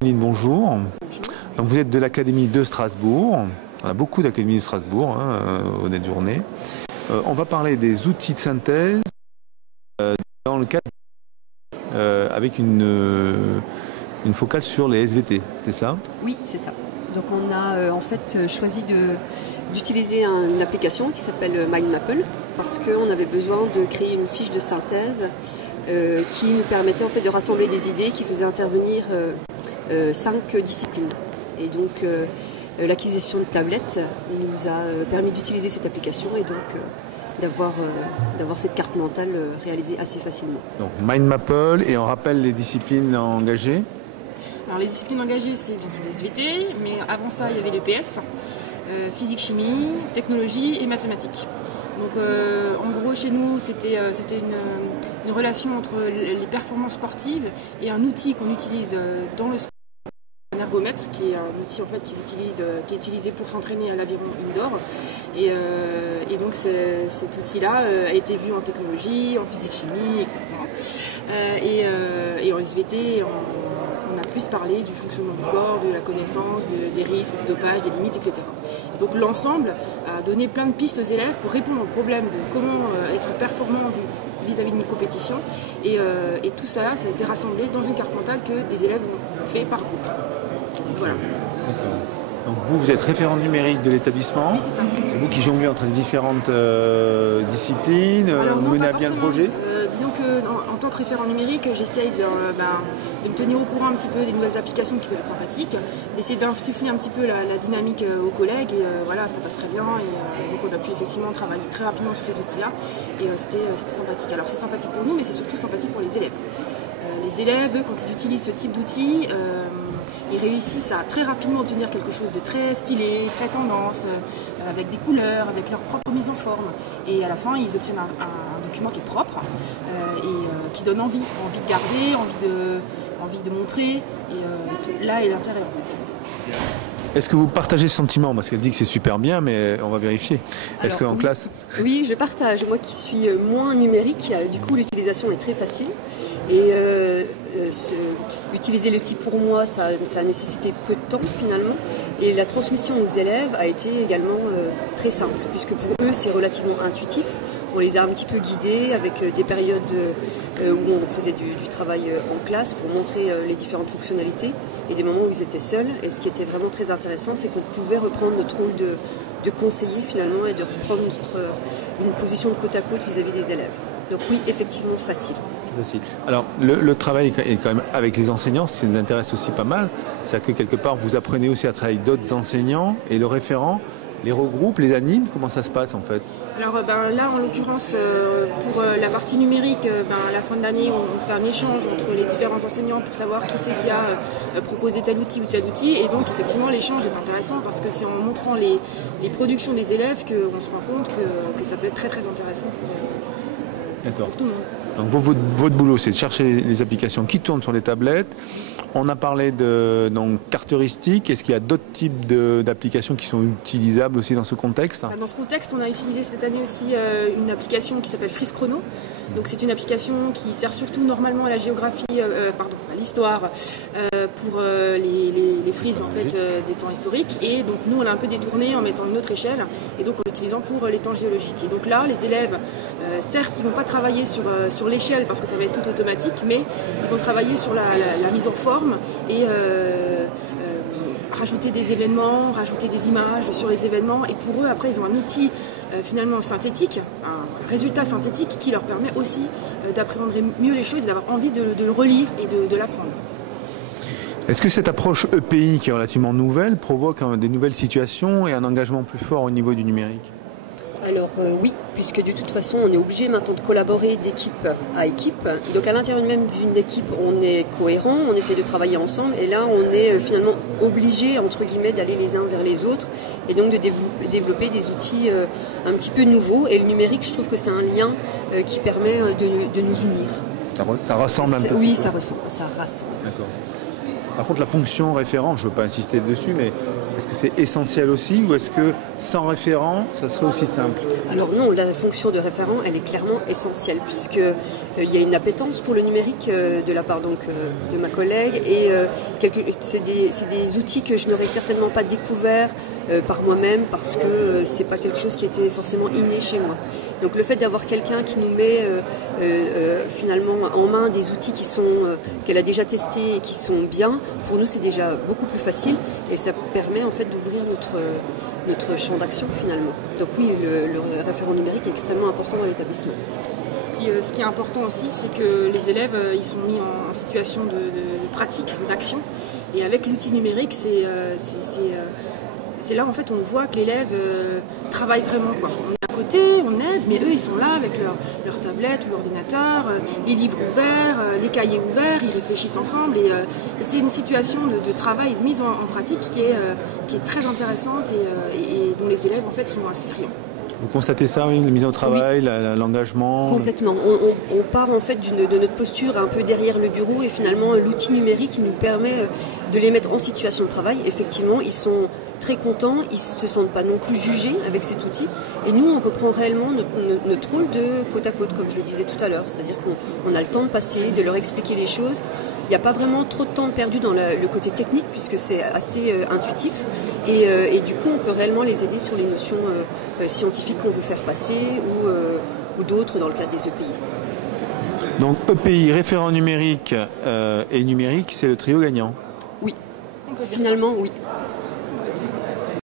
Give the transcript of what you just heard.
Bonjour. Donc vous êtes de l'Académie de Strasbourg. On a beaucoup d'académies de Strasbourg, honnête journée. On va parler des outils de synthèse dans le cadre avec une focale sur les SVT, c'est ça? Oui, c'est ça. Donc on a en fait choisi d'utiliser une application qui s'appelle MindMapple parce qu'on avait besoin de créer une fiche de synthèse qui nous permettait en fait de rassembler des idées qui faisaient intervenir 5 disciplines. Et donc l'acquisition de tablettes nous a permis d'utiliser cette application et donc d'avoir cette carte mentale réalisée assez facilement. Donc MindMapple, et on rappelle les disciplines engagées. Alors les disciplines engagées, c'est bien sûr les SVT, mais avant ça, il y avait les PS, physique, chimie, technologie et mathématiques. Donc en gros, chez nous, c'était une relation entre les performances sportives et un outil qu'on utilise dans le sport, un ergomètre, qui est un outil en fait, qui est utilisé pour s'entraîner à l'aviron indoor. Et donc cet outil-là a été vu en technologie, en physique-chimie, etc. Et en SVT, on a plus parlé du fonctionnement du corps, de la connaissance, des risques, du dopage, des limites, etc. Et donc l'ensemble a donné plein de pistes aux élèves pour répondre au problème de comment être performant vis-à-vis d'une compétition. Et tout ça, ça a été rassemblé dans une carte mentale que des élèves ont fait par groupe. Voilà. Donc vous êtes référent numérique de l'établissement. Oui, c'est ça. C'est vous qui jonglez entre les différentes disciplines, menez à bien le projet. Disons qu'en tant que référent numérique, j'essaye de me tenir au courant un petit peu des nouvelles applications qui peuvent être sympathiques, d'essayer d'insuffler un petit peu la dynamique aux collègues, et voilà, ça passe très bien, et donc on a pu effectivement travailler très rapidement sur ces outils-là, et c'était sympathique. Alors c'est sympathique pour nous, mais c'est surtout sympathique pour les élèves. Les élèves, quand ils utilisent ce type d'outils, ils réussissent à très rapidement obtenir quelque chose de très stylé, très tendance, avec des couleurs, avec leur propre mise en forme. Et à la fin, ils obtiennent un document qui est propre et qui donne envie de garder, envie de montrer. Et là est l'intérêt en fait. Est-ce que vous partagez ce sentiment? Parce qu'elle dit que c'est super bien, mais on va vérifier. Est-ce qu'en classe... Oui, je partage. Moi qui suis moins numérique, du coup l'utilisation est très facile. Et utiliser l'outil pour moi, ça a nécessité peu de temps finalement. Et la transmission aux élèves a été également très simple, puisque pour eux c'est relativement intuitif. On les a un petit peu guidés avec des périodes où on faisait du travail en classe pour montrer les différentes fonctionnalités et des moments où ils étaient seuls. Et ce qui était vraiment très intéressant, c'est qu'on pouvait reprendre notre rôle de conseiller finalement et de reprendre une position de côte à côte vis-à-vis des élèves. Donc oui, effectivement facile. Alors le travail est quand même avec les enseignants, ça nous intéresse aussi pas mal. C'est que quelque part vous apprenez aussi à travailler avec d'autres enseignants et le référent les regroupe, les anime. Comment ça se passe en fait? Alors là, en l'occurrence, pour la partie numérique, à la fin de l'année, on fait un échange entre les différents enseignants pour savoir qui c'est qui a proposé tel outil ou tel outil. Et donc, effectivement, l'échange est intéressant parce que c'est en montrant les productions des élèves qu'on se rend compte que ça peut être très très intéressant pour tout le monde. Donc votre boulot, c'est de chercher les applications qui tournent sur les tablettes. On a parlé de carte heuristique. Est-ce qu'il y a d'autres types d'applications qui sont utilisables aussi dans ce contexte? Dans ce contexte, on a utilisé cette année aussi une application qui s'appelle Freeze Chrono. Donc c'est une application qui sert surtout normalement à la géographie, à l'histoire, pour les frises en fait, des temps historiques. Et donc nous on l'a un peu détourné en mettant une autre échelle et donc en l'utilisant pour les temps géologiques. Et donc là les élèves, certes ils ne vont pas travailler sur l'échelle parce que ça va être tout automatique, mais ils vont travailler sur la mise en forme et rajouter des événements, rajouter des images sur les événements. Et pour eux après ils ont un outil finalement synthétique, un résultat synthétique qui leur permet aussi d'appréhender mieux les choses et d'avoir envie de le relire et de l'apprendre. Est-ce que cette approche EPI qui est relativement nouvelle provoque des nouvelles situations et un engagement plus fort au niveau du numérique? Alors oui, puisque de toute façon on est obligé maintenant de collaborer d'équipe à équipe. Donc à l'intérieur même d'une équipe on est cohérent, on essaie de travailler ensemble et là on est finalement obligé entre guillemets d'aller les uns vers les autres et donc de développer des outils un petit peu nouveaux. Et le numérique, je trouve que c'est un lien qui permet de nous unir. Ça rassemble un peu? Oui, ça rassemble. D'accord. Par contre la fonction référent, je ne veux pas insister dessus, mais Est-ce que c'est essentiel aussi ou est-ce que sans référent, ça serait aussi simple? Alors non, la fonction de référent, elle est clairement essentielle puisqu'il y a une appétence pour le numérique de la part donc, de ma collègue et c'est des outils que je n'aurais certainement pas découverts par moi-même parce que c'est pas quelque chose qui était forcément inné chez moi. Donc le fait d'avoir quelqu'un qui nous met finalement en main des outils qui sont qu'elle a déjà testés et qui sont bien, pour nous c'est déjà beaucoup plus facile et ça permet en fait d'ouvrir notre champ d'action finalement. Donc oui, le référent numérique est extrêmement important dans l'établissement. Puis ce qui est important aussi, c'est que les élèves ils sont mis en situation de pratique, d'action, et avec l'outil numérique, c'est là en fait on voit que l'élève travaille vraiment, quoi. On est à côté, on aide, mais eux ils sont là avec leur tablette ou l'ordinateur, les livres ouverts, les cahiers ouverts, ils réfléchissent ensemble et c'est une situation de travail, de mise en pratique qui est très intéressante et dont les élèves en fait sont assez friands. Vous constatez ça, oui, la mise au travail, oui. L'engagement? Complètement. On part en fait de notre posture un peu derrière le bureau et finalement l'outil numérique nous permet de les mettre en situation de travail. Effectivement, ils sont très contents, ils ne se sentent pas non plus jugés avec cet outil. Et nous, on reprend réellement notre rôle de côte à côte, comme je le disais tout à l'heure. C'est-à-dire qu'on a le temps de passer, de leur expliquer les choses. Il n'y a pas vraiment trop de temps perdu dans le côté technique puisque c'est assez intuitif. Et du coup, on peut réellement les aider sur les notions scientifiques qu'on veut faire passer ou d'autres dans le cadre des EPI. Donc EPI, référent numérique et numérique, c'est le trio gagnant? Oui, finalement oui.